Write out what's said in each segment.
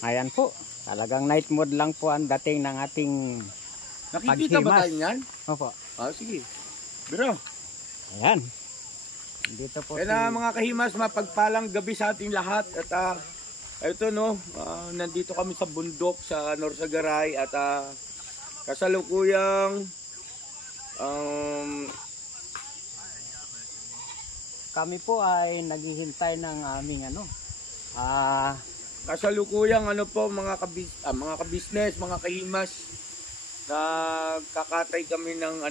Ayan po. Talagang night mode lang po ang dating ng ating Nakikita ba tayo yan? Opo. Sige. Biro. Ayan. Dito po Kaya mga kahimas, mapagpalang gabi sa ating lahat. At ito no, nandito kami sa bundok sa Norsagaray. At kasalukuyang kami po ay naghihintay ng aming kasalukuyang mga kabisnes, mga kahimas, kakatay kami ng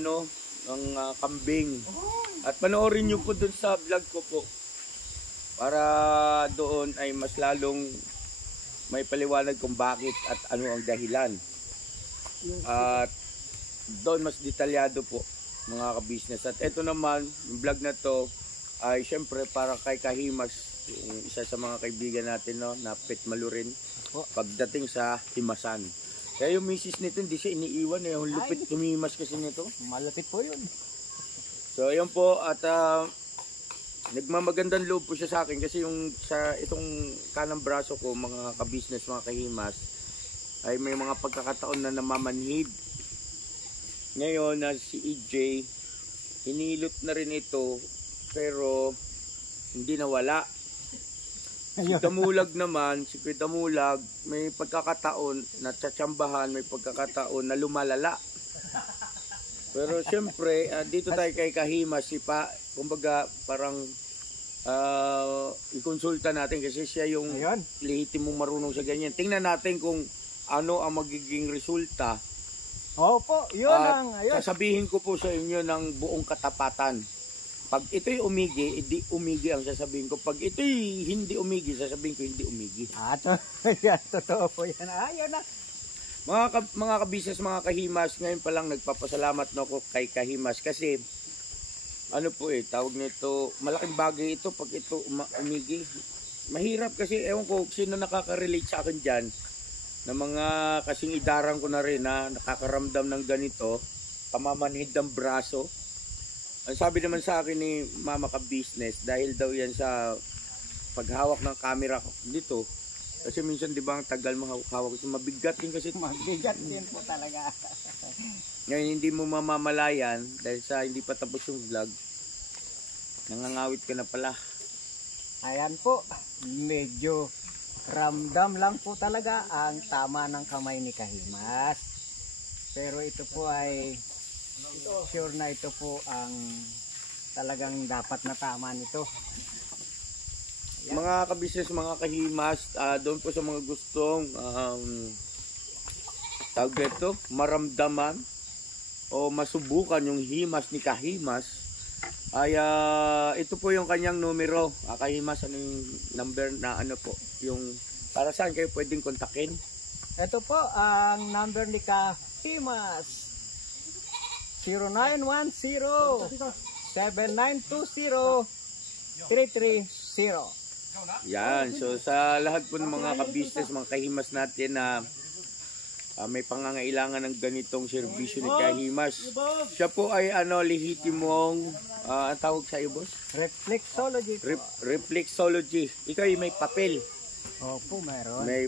kambing. At panoorin nyo po dun sa vlog ko po para doon ay mas lalong may paliwanag kung bakit at ano ang dahilan. At doon mas detalyado po mga kabisnes. At ito naman, yung vlog na to ay syempre para kay Kahimas, yung isa sa mga kaibigan natin, no, na pet malurin pagdating sa himasan. Kaya yung misis nito hindi siya iniiwan, yung lupit tumimas kasi nito. Malapit po yun. So ayun po, at nagmamagandang loob po siya sa akin kasi yung sa itong kanang braso ko, mga kabisnes, mga Kahimas, ay may mga pagkakataon na namamanhid. Ngayon na si EJ, hinilot na rin ito pero hindi nawala. Si Damulag naman, si Kuya Damulag, may pagkakataon na tsatsambahan, may pagkakataon na lumalala. Pero siyempre, dito tayo kay Kahimas, kumbaga parang ikonsulta natin kasi siya yung lehitimong marunong sa ganyan. Tingnan natin kung ano ang magiging resulta. Opo, yun ang sasabihin ko po sa inyo ng buong katapatan. Pag ito'y umigi, hindi umigi ang sasabihin ko. Pag ito'y hindi umigi, sasabihin ko hindi umigi. Totoo po yan. Ayun na. Mga kabisnes, mga Kahimas, ngayon pa lang nagpapasalamat na ako kay Kahimas kasi tawag nito, malaking bagay ito pag ito umigi. Mahirap kasi, ewan ko, sino nakaka-relate sa akin dyan, na mga kasing idarang ko na rin na nakakaramdam ng ganito, pamamanhid ng braso. Ang sabi naman sa akin ni Mama Ka-Business, dahil daw yan sa paghawak ng camera dito, kasi minsan di ba ang tagal mo hawak ito, mabigat din kasi. Mabigat din po talaga. Ngayon hindi mo mamamalayan dahil sa hindi pa tapos yung vlog, nangangawit ka na pala. Ayan po, medyo ramdam lang po talaga ang tama ng kamay ni Kahimas. Pero ito po ay sure na ito po ang talagang dapat na tama nito. Ayan. Mga kabisnes, mga Kahimas, doon po sa mga gustong tawag dito, maramdaman o masubukan yung himas ni Kahimas, ay ito po yung kanyang numero. Kahimas, ano yung number na yung para saan kayo pwedeng kontakin? Ito po ang number ni Kahimas, 0910-7920-330. Yan, so sa lahat po ng mga kabisnes, mga Kahimas natin na may pangangailangan ng ganitong serbisyo ni Kahimas, siya po ay lehitimong tawag sa iyo, boss? Reflexology po. Reflexology. Ikaw ay may papel. Opo, meron. May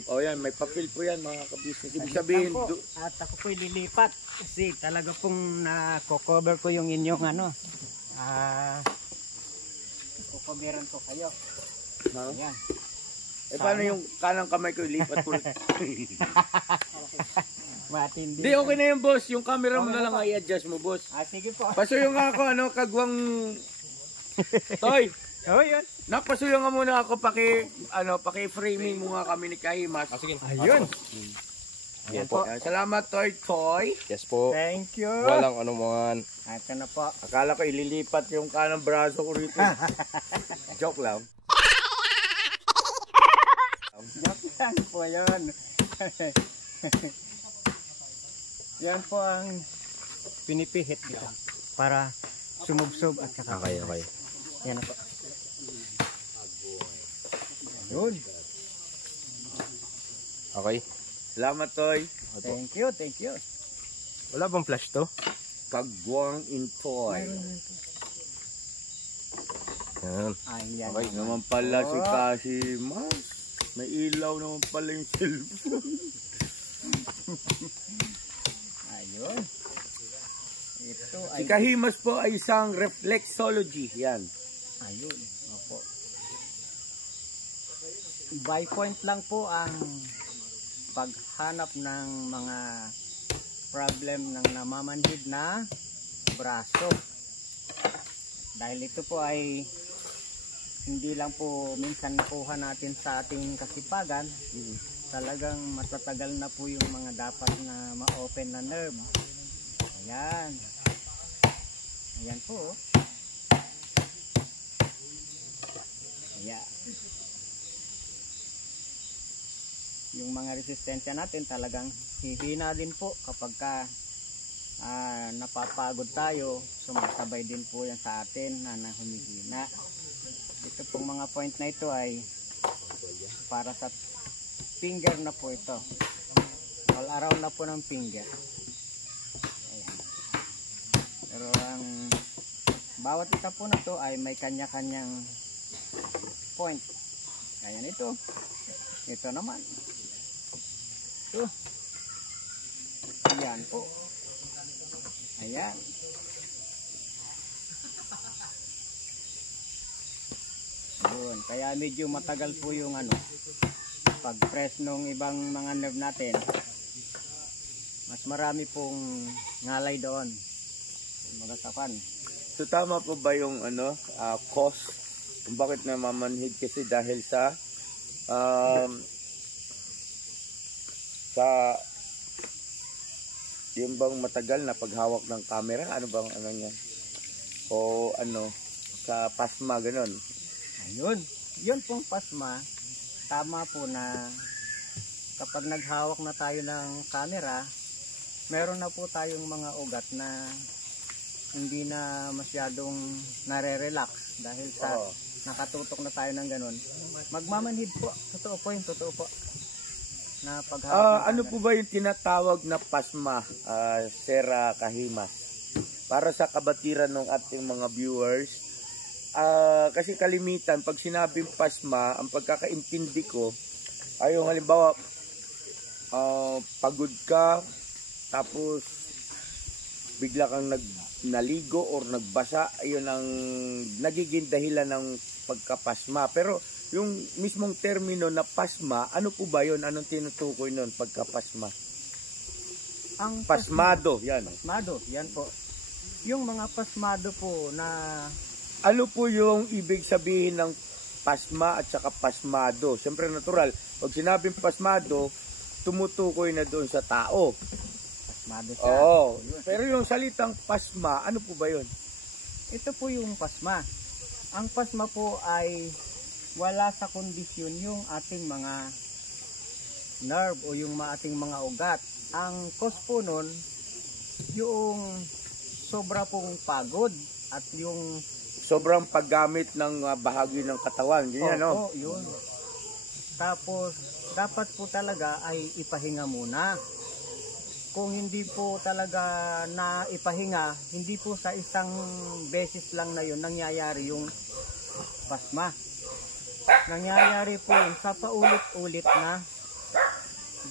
papel po yan, mga kabisnes. Ibig sabihin, at ako po lilipat kasi talaga pong nako-cover ko yung inyong kukoberan ko kayo. Ayan. Paano yung kanang kamay ko ilipat ko? Matindi. Di, okay na yun, boss. Yung camera mo na lang i-adjust mo, boss. Sige po. Pasuyo nga ako, kagwang Toy. Yun. Napasuyo nga muna ako, paki-framing mo nga kami ni Kahimas. Sige. Ayun. Ayan po. Salamat, Toy. Yes po. Thank you. Walang anuman. Ito na po. Akala ko ililipat yung kanang braso ko rito. Joke lang. Joke lang po yun. Yan po ang pinipihit dito para sumubsob at saka. Okay. Yan na po. Yun. Okay. Salamat, Toy. Thank you. Wala bang flash to? Kagwang in Toy. Yan. Ayan. Okay naman pala si Kahimas. May ilaw naman pala yung cellphone. Ayun. Ito Si ay... Kahimas po ay isang reflexology. Yan. Ayun. Opo. By point lang po ang paghanap ng mga problem ng namamanhid na braso. Dahil ito po ay hindi lang po minsan nakuha natin sa ating kasipagan, talagang matatagal na po yung mga dapat na ma-open na nerve. Ayan. Ayan po. Ayan. Yung mga resistensya natin talagang hihina din po kapag ka napapagod tayo, sumasabay din po yan sa atin na humihina. Ito pong mga point na ito ay para sa finger na po ito. All around na po ng finger. Ayan. Pero ang bawat isa po na to ay may kanya-kanyang point. Ayan ito. Ito naman. Ito. Ayan po. Ayan. Yun. Kaya medyo matagal po yung pag-press nung ibang mga nerve natin. Mas marami pong ngalay doon. Magasapan. So tama po ba yung cause kung bakit namamanhid? Kasi dahil sa yung bang matagal na paghawak ng camera, ano bang niyan? O sa pasma ganon. Ayun. Yun pong pasma, tama po na kapag naghawak na tayo ng camera, meron na po tayong mga ugat na hindi na masyadong nare-relax dahil sa nakatutok na tayo ng ganun. Magmamanhid po. Totoo po yun. Totoo po. Na paghawak Ano po ba yung tinatawag na pasma, Sir Kahimas? Para sa kabatiran ng ating mga viewers, kasi kalimitan, pag sinabing pasma, ang pagkakaintindi ko, ay yung halimbawa, pagod ka, tapos bigla kang naligo or nagbasa, ayun ang nagiging dahilan ng pagkapasma. Pero yung mismong termino na pasma, ano po ba yun? Anong tinutukoy nun pagkapasma? Ang Pasmado, yan. pasmado, yan po. Yung mga pasmado po na Ano po yung ibig sabihin ng pasma at saka pasmado? Siyempre natural, pag sinabing pasmado, tumutukoy na doon sa tao. pasmado siya. Oo. Yun. Pero yung salitang pasma, ano po ba yun? Ito po yung pasma. Ang pasma po ay wala sa kondisyon yung ating mga nerve o yung ating mga ugat. Ang cause po nun, yung sobra pong pagod at yung Sobrang paggamit ng bahagi ng katawan. Ganyan, no? opo, yun. Tapos, dapat po talaga ay ipahinga muna. Kung hindi po talaga na ipahinga, hindi po sa isang beses lang na yun nangyayari yung pasma. Nangyayari po yun sa paulit-ulit na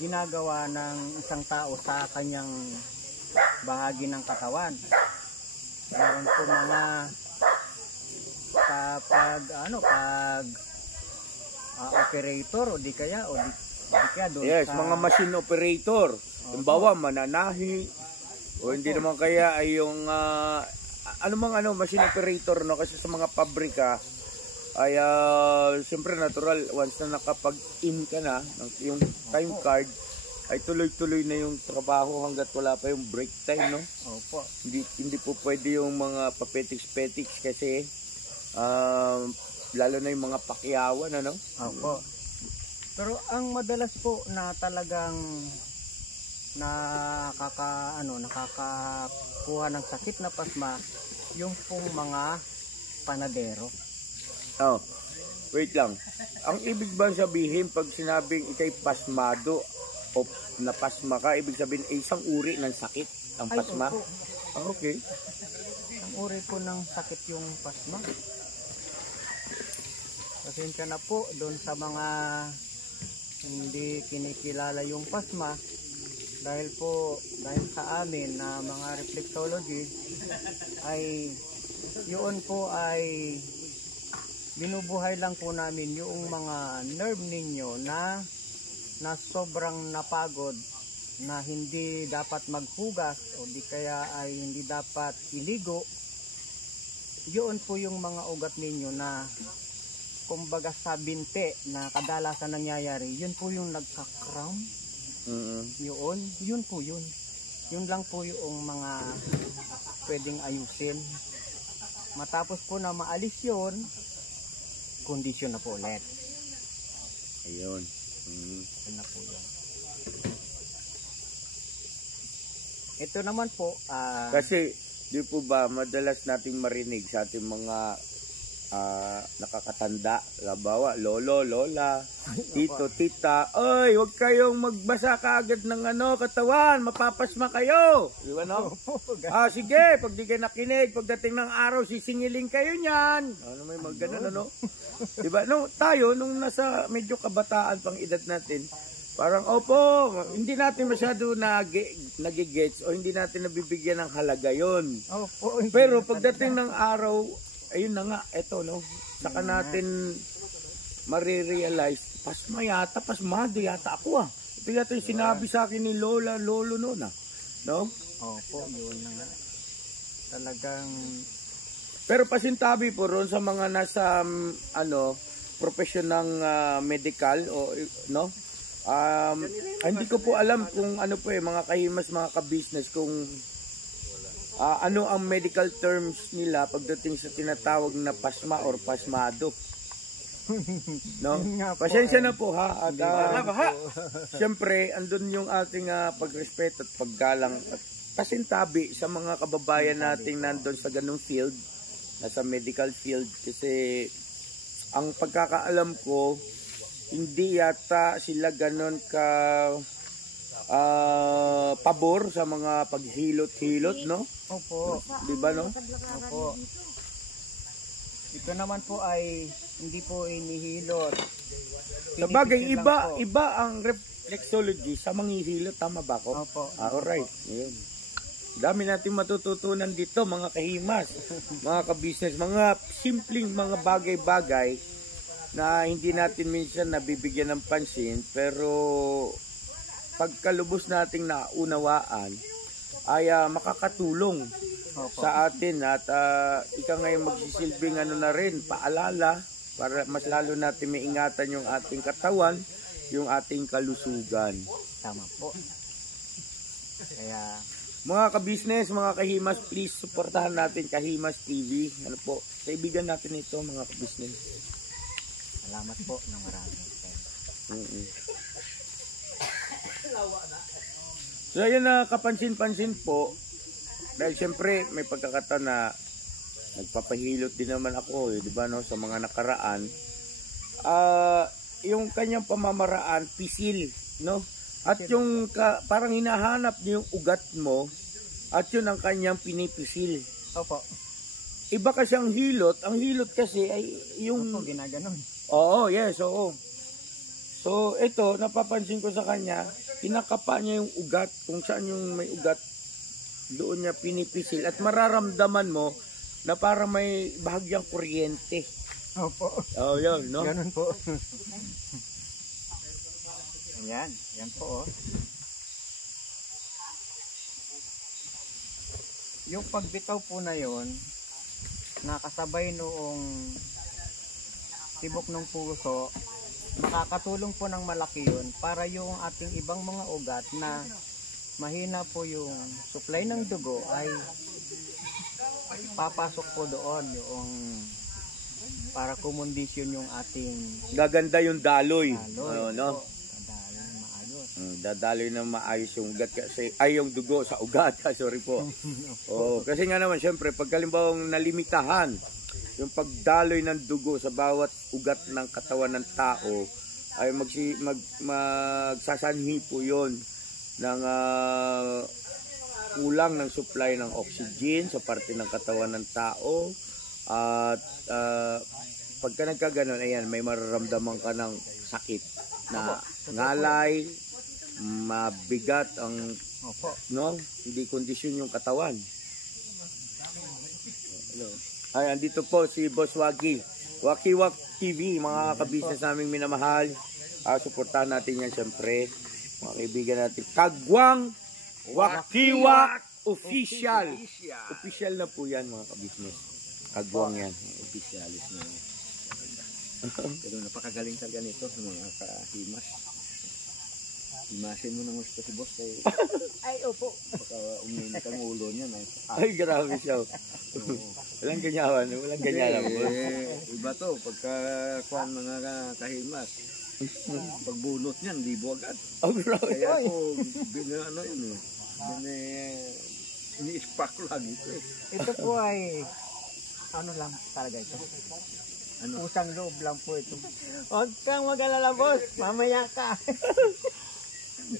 ginagawa ng isang tao sa kanyang bahagi ng katawan. Meron po mga pag operator o di kaya doon Yes, sa mga machine operator. Halimbawa, mananahi. O hindi naman kaya ay yung machine operator, no? Kasi sa mga pabrika ay siyempre natural, once na nakapag-in ka na yung time card, ay tuloy-tuloy na yung trabaho hanggat wala pa yung break time, no? Opo. Hindi po pwede yung mga papetiks-petiks kasi lalo na yung mga pakyawan, ano? Opo. Pero ang madalas po na talagang nakakakuha ng sakit na pasma, yung pong mga panadero. Oh, wait lang. Ang ibig ba sabihin pag sinabing ikay pasmado o napasma ka, ibig sabihin ay isang uri ng sakit ang pasma? Opo. Okay. Ang uri po ng sakit yung pasma. Pasensya na po doon sa mga hindi kinikilala yung pasma dahil sa amin na mga reflexology ay yun po ay binubuhay lang po namin yung mga nerve ninyo na sobrang napagod na hindi dapat maghugas o di kaya ay hindi dapat iligo. Yun po yung mga ugat ninyo na kumbaga sa binte na kadalasan nangyayari. Yun po yung nagka-cramp. Yun po yun. Yun lang po yung mga pwedeng ayusin. Matapos po na maalis yun, kondisyon na po ulit. Ayun. Yun na po yun. Ito naman po, Kasi, di po ba, madalas nating marinig sa ating mga nakakatanda, labawa, lolo, lola, tito, tita, oy, huwag kayong magbasa kaagad ng katawan, mapapasma kayo. Di ba, no? Sige, pag di kayo nakinig, pagdating ng araw, sisingiling kayo niyan. Ano, may mga ganun, ano? Di ba, no, tayo, nung nasa medyo kabataan pang edad natin, parang, opo, hindi natin masyado nagigets o hindi natin nabibigyan ng halaga yon. opo, Pero pagdating ng araw, ayun na nga, eto, no? Saka natin marirealize, pasmado yata ako, ah. Ito yata yung sinabi sa akin ni Lola, Lolo noon, ah. No? Opo, yun na nga. Talagang, Pero pasintabi po ron sa mga nasa, profesyon ng medical, o, no? Hindi ko po alam kung ano po mga kahimas, mga ka-business, kung ano ang medical terms nila pagdating sa tinatawag na pasma or pasmado. No? Pasensya na po ha. At siyempre, andun yung ating pagrespeto at paggalang at pasintabi sa mga kababayan nating nandun sa ganung field, nasa medical field. Kasi ang pagkakaalam ko, hindi yata sila ganon ka pabor sa mga paghilot-hilot, no? opo, Di ba, no? opo. Ito naman po ay hindi po inihilot. Sabagay, Pinipisil lang po. iba ang reflexology sa manghihilot, tama ba ako? Opo. Alright, yun. Dami nating matututunan dito, mga kahimas, mga ka-business, mga simpleng mga bagay-bagay na hindi natin minsan nabibigyan ng pansin, pero pagkalubos nating naunawaan ay makakatulong Opo. sa atin at ika ngayon magsisilbing na rin, paalala para mas lalo natin maingatan yung ating katawan, yung ating kalusugan. Tama po. Kaya, Mga ka-business, mga kahimas, please suportahan natin Kahimas TV. Ano po, kaibigan natin ito, mga ka-business. salamat po ng marami. So ayun na kapansin-pansin po, dahil siyempre may pagkakataon na nagpapahilot din naman ako, di ba, no, sa mga nakaraan. Yung kanyang pamamaraan, pisil, no? At yung parang hinahanap niyo yung ugat mo at yun ang kanyang pinipisil. Opo. Iba kasi ang hilot kasi ay yung Opo, ginaganon. Oo, yes, oo. So, ito, napapansin ko sa kanya, pinakapa niya yung ugat, kung saan yung may ugat, doon niya pinipisil. At mararamdaman mo na para may bahagyang kuryente. Opo. Oo, yun, no? Ganun po. Ayan, yan po, oh. Yung pagbitaw po na yon, nakasabay noong tibok ng puso, makakatulong po ng malaki yun para yung ating ibang mga ugat na mahina po yung supply ng dugo ay papasok po doon yung para kumondisyon yung ating Gaganda yung daloy. daloy. No? Daloy maayos. Dadaloy na maayos yung ugat kasi, ay yung dugo sa ugat. Sorry po. Oo, kasi nga naman, syempre, pagkalimbawang nalimitahan yung pagdaloy ng dugo sa bawat ugat ng katawan ng tao, ay magsasanhi po yun ng kulang ng supply ng oxygen sa parte ng katawan ng tao. At pagka nagkaganon, ayan, may mararamdaman ka ng sakit. na ngalay, mabigat ang Opo. no, hindi kondisyon yung katawan. Ay, andito po si Boss Waki. Wakiwak TV, mga kabisnes naming minamahal. Suportahan natin yan siyempre. Mga kaibigan natin. Kagwang Wakiwak Official. Official na po yan mga kabisnes. Kagwang yan. Officialis na. Pero napakagaling talaga nito sa mga kahimas. Himasin mo ng gusto si boss kay Ay, opo. baka uminit ang ulo niya. Ay, grabe siya. Walang ganyawan. Walang ganyawan. Iba to, pagka kuhan mga kahimas, pagbunot niyan, libo agad. Oh, grabe. Kaya ako, ano yun ini-spark ko lagi ito eh. Ito po ay, ano lang talaga ito. Ano? Pusang loob lang po ito. Huwag kang mag-alala, boss. Mamaya ka.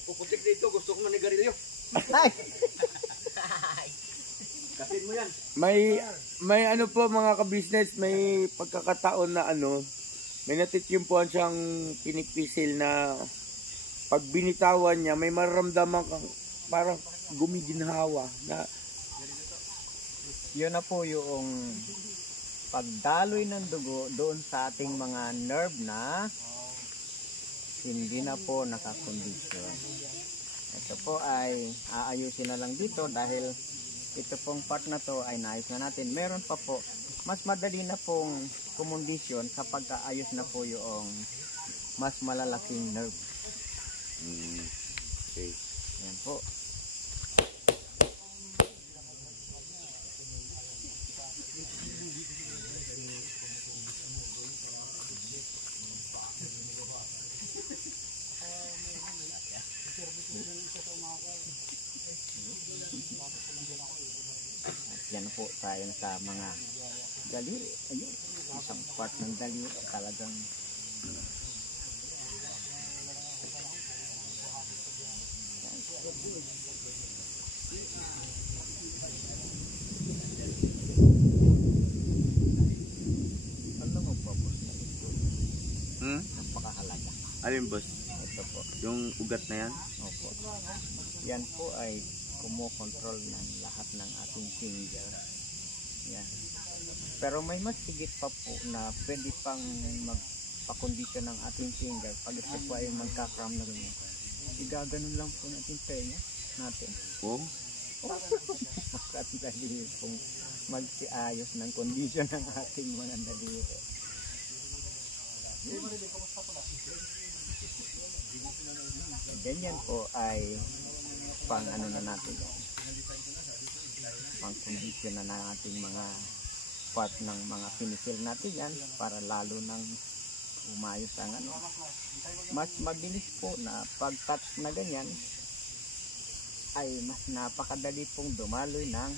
Puputik dito, gusto ko manigarilyo. Ay! Kasin mo yan. May ano po mga kabisnes, may pagkakataon na may natityumpuan siyang pinipisil na pag binitawan niya, may mararamdaman kang parang gumiginhawa na Yun na po yung pagdaloy ng dugo doon sa ating mga nerve na hindi na po nakakondisyon. Ito po ay aayusin na lang dito dahil ito pong part na to ay naayos na natin. Meron pa po, mas madali na pong kumondisyon sa pagkaayos na po yung mas malalaking nerve. okay. Yan po. Yan po tayo sa mga daliri. Ayun, isang part ng daliri talagang alam mo pa boss na ito napakahalaga. Alin boss? Ito po. Yung ugat na yan? Opo. Yan po ay kumokontrol ng lahat ng ating finger. Yan. Pero may mas higit pa po na pwede pang magpakondisyon ng ating finger pag ito po ay magkakram na ganyan. Igaganon lang po natin tenga natin. Oh? Makatdali pong magsiayos ng kondisyon ng ating mga daliri. Ganyan po ay pang ano na natin, pang kondisyon na ng ating mga part ng mga pinisil natin yan para lalo nang umayos ang ano. Mas mabilis po na pag touch na ganyan ay mas napakadali pong dumaloy ng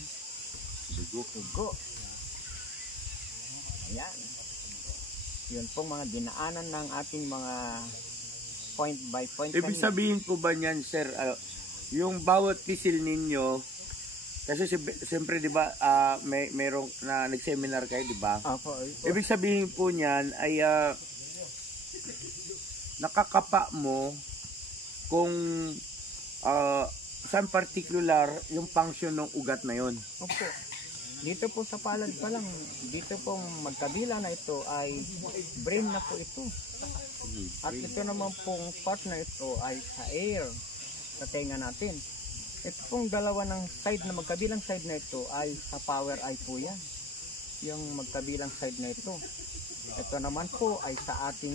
dugo. Ayan. Yun pong mga dinaanan ng ating mga point by point. Ibig sabihin po ba niyan, sir, yung bawat pisil ninyo, kasi siyempre, di ba, mayroong na nag-seminar kayo, di ba? Opo. Ibig sabihin po niyan ay nakakapa mo kung saan particular yung function ng ugat na yon. Opo. Dito po sa palad pa lang, dito pong magkabila na ito ay brain na po ito. At ito naman pong part na ito ay sa air, sa tenga natin. Ito pong dalawa ng side na magkabilang side na ito ay sa power eye po yan. Yung magkabilang side na ito. Ito naman po ay sa ating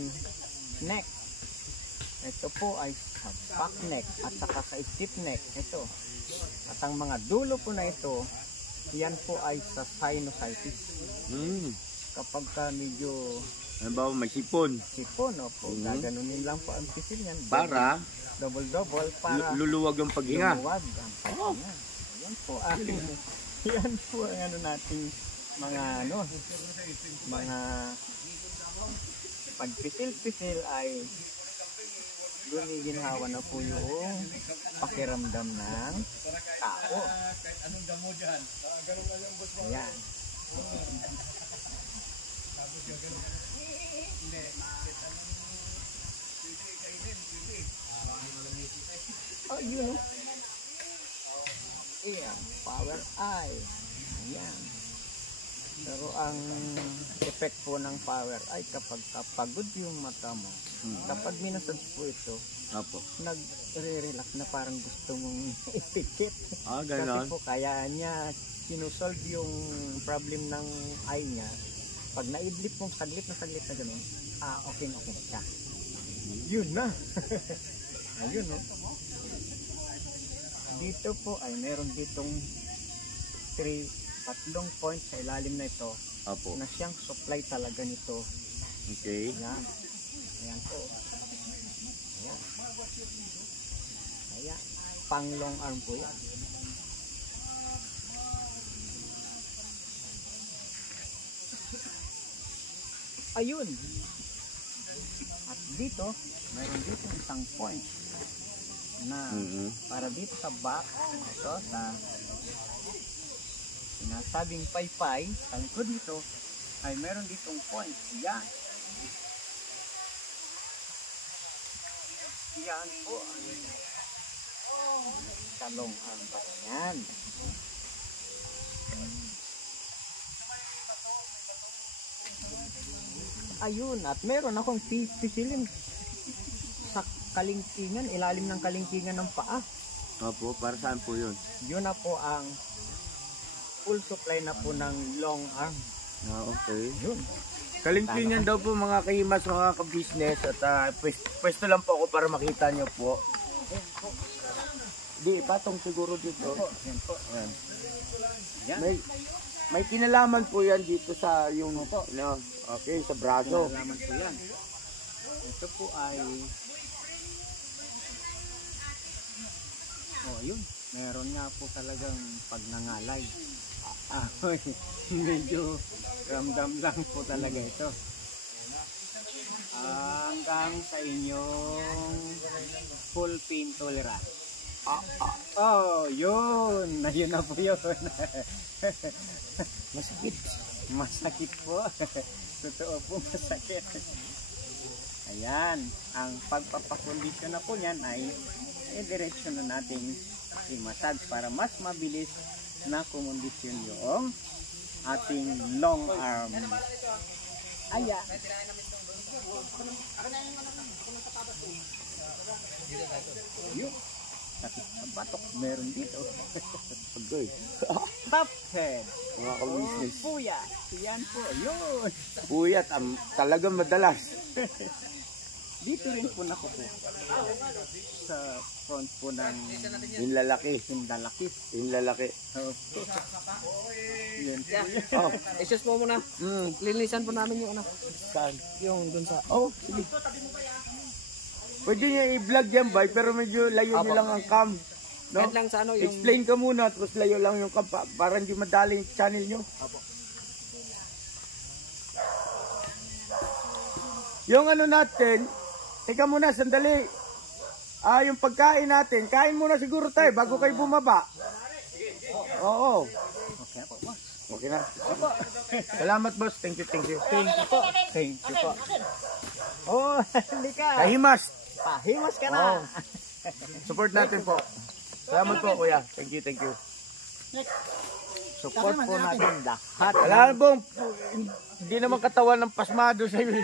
neck. Ito po ay sa back neck at saka sa stiff neck. Ito. At ang mga dulo po na ito, yan po ay sa sinusitis. Kapag ka medyo Ano ba, may sipon? opo, gaganunin lang po ang pisil yan. Para Double para luluwag yung paghinga. lumuwag ang paghinga. Yan po ang yan po ang ano nating mga mga pagpisil-pisil ay gumiginhawa na po yung pakiramdam ng tao. Ayan. yun know. Ayan, power eye. Ayan. Pero ang effect po ng power eye kapag kapagod yung mata mo, kapag minasad po ito, Apo. nagre-relax na parang gusto mong ipikit. Kasi Ganon. po kaya niya sinusolve yung problem ng eye niya. Pag naidlip mong saglit na ganun, okay siya. Yun na. Ayun, no? Dito po ay meron ditong tatlong point sa ilalim na ito Apo. na siyang supply talaga nito. Okay. Ayan. Ayan po. Ayan. Ayan. Pang long arm po yan. Ayun. At dito, mayroon dito isang point na para dito sa back, ito sa sinasabing paypay, sa likod nito ay meron ditong point. Yan. Yan po ang talong arm pa yan. Ayun, at meron akong pisilin sa kalingkingan, ilalim ng kalingkingan ng paa. Apo, para saan po yun? Yun na po ang full supply na po ng long arm. Okay. Yun. Kalingkingan daw po mga kahimas, mga ka-business at pwesto lang po ako para makita nyo po. Di, patong siguro dito. Yan po. Yan. Yan. May kinalaman po yan dito sa yung okay, sa braso. Nalaman po yan. Ito po ay yun. Meron nga po talagang pagnangalay. Medyo ramdam lang po talaga ito. Hanggang sa inyong full pain tolerance. Yun. Ayun na po yun. Masakit. Masakit po. Totoo po, masakit. Ayan. Ang pagpapakondisyon na po niyan ay diretso na natin i-massage para mas mabilis na kumondisyon yung ating long arm. Ayan. Yun. Sakit sa batok. Meron dito. Agoy. Top head. Mga ka-business. Puya. Yan po. Yun. Puyat, talagang madalas. Dito rin po nakupo. Sa front po ng Yung lalaki. hindalaki. Yung lalaki. Yun po yun. Oh, Isus mo muna. Linisan po namin yung saan? yung dun sa... Oh, sige. Pwede niya i-vlog yan, boy, pero medyo layo niyo lang ang cam. No? Kahit lang sa ano yung... Explain ka muna, tapos layo lang yung cam para hindi madali yung channel nyo. Yung ano natin, teka muna, sandali. Yung pagkain natin, kain muna siguro tayo bago kayo bumaba. Oo. Okay na. Salamat, boss. Thank you, thank you. Thank you po. Thank you po. Oh, hindi ka. Kahimas. Pahimas ka na. Support natin po. Salamat po, kuya. Thank you, thank you. Support po natin lahat. Wala na pong, hindi naman katawan ng pasmado sa iyo.